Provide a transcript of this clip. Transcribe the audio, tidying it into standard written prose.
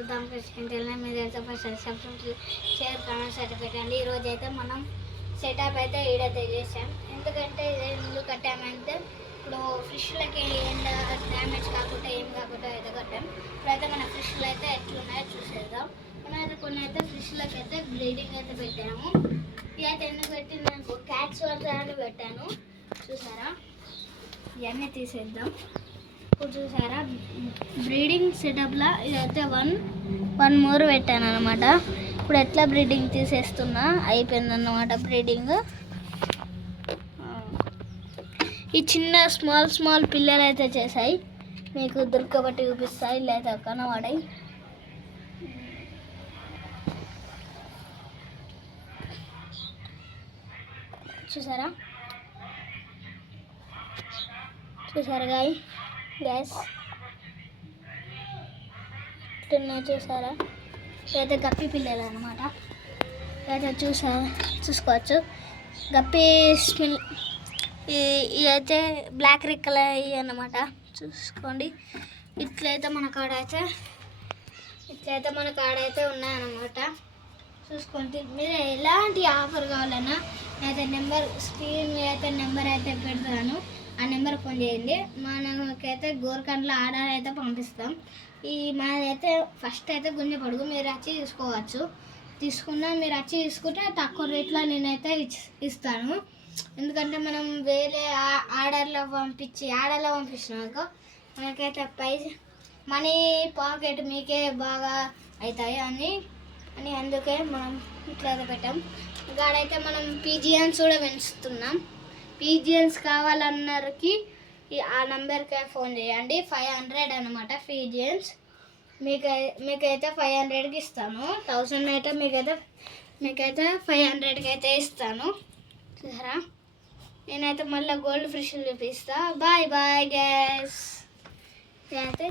మీరైతే first subscribe share comment certificate అండి. ఈరోజు అయితే మనం సెటప్ అయితే ఈడైతే చేసాం. ఎందుకంటే ఇది ఎందుకు కట్టామంటే ఇప్పుడు ఫిష్లకి ఏం డ్యామేజ్ కాకుండా ఏం కాకుండా అయితే కట్టాం. ఇప్పుడైతే మన ఫిష్లు అయితే ఎట్లున్నాయో చూసేద్దాం. మనమైతే కొన్ని అయితే ఫిష్లకి అయితే బ్రీడింగ్ అయితే పెట్టాము. ఇదైతే ఎందుకు పెట్టింది క్యాట్స్ అని పెట్టాను. చూసారా, ఇవన్నీ తీసేద్దాం. ఇప్పుడు చూసారా బ్రీడింగ్ సెటప్లా ఇదైతే వన్ మోర్ పెట్టాను అనమాట. ఇప్పుడు ఎట్లా బ్రీడింగ్ తీసేస్తున్నా అయిపోయిందన్నమాట బ్రీడింగ్. ఈ చిన్న స్మాల్ పిల్లలు అయితే చేసాయి. మీకు దొరకబట్టి చూపిస్తాయి లేదా కనబడాయి. చూసారా గ్యాస్ ఇట్లున్నాయి. చూసారా, ఇదైతే గప్పి పిల్లలు అనమాట. ఇదైతే చూసుకోవచ్చు గప్పి స్మెల్. ఇదైతే బ్లాక్ రిక్కల అన్నమాట. చూసుకోండి, ఇట్లయితే మన కాడ అయితే ఉన్నాయన్నమాట. చూసుకోండి. మీరు ఎలాంటి ఆఫర్ కావాలన్నా అయితే స్క్రీన్ మీద అయితే నెంబర్ అయితే పెడతాను. ఆ నెంబర్ ఫోన్ చేయండి. మనకైతే గోర్కండ్లో ఆర్డర్ అయితే పంపిస్తాం. మాదైతే ఫస్ట్ అయితే గుంజపడుగు మీరు వచ్చి తీసుకోవచ్చు. మీరు వచ్చి తీసుకుంటే తక్కువ రేట్లో నేనైతే ఇస్తాను. ఎందుకంటే మనం వేరే ఆర్డర్లో పంపించినాక మనకైతే మనీ పాకెట్ మీకే బాగా అవుతాయి అని అందుకే మనం ఇట్లా పెట్టాం. ఇక్కడైతే మనం పీజియన్స్ కూడా పెంచుతున్నాం. పీజియన్స్ కావాలన్నరికి ఆ నెంబర్కి ఫోన్ చేయండి. 500 అనమాట పీజియన్స్. మీకైతే 500కి ఇస్తాను. 1000 అయితే మీకైతే 500కి అయితే ఇస్తాను. చూసారా, నేనైతే మళ్ళీ గోల్డ్ ఫిష్లు చూపిస్తా. Bye guys. అయితే